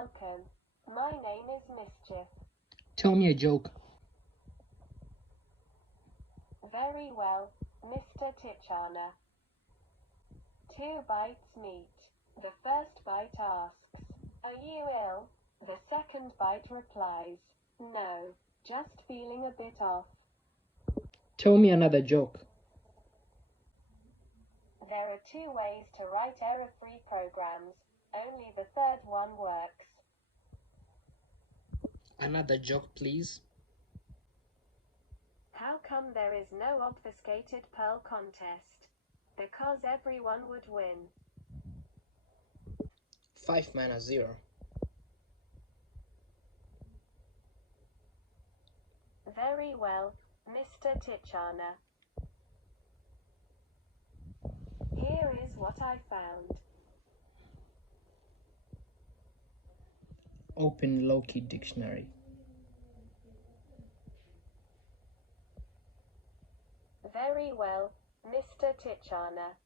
welcome. My name is Mischief. Tell me a joke. Very well, Mr. Tichana. 2 bites meet. The first bite asks, "Are you ill?" The second bite replies, "No, just feeling a bit off." Tell me another joke. There are 2 ways to write error-free programs. Only the third one works. Another joke, please. How come there is no obfuscated Perl contest? Because everyone would win. 5 minus 0. Very well, Mr. Tichana. Here is what I found. Open Loki dictionary. Very well, Mr. Tichana.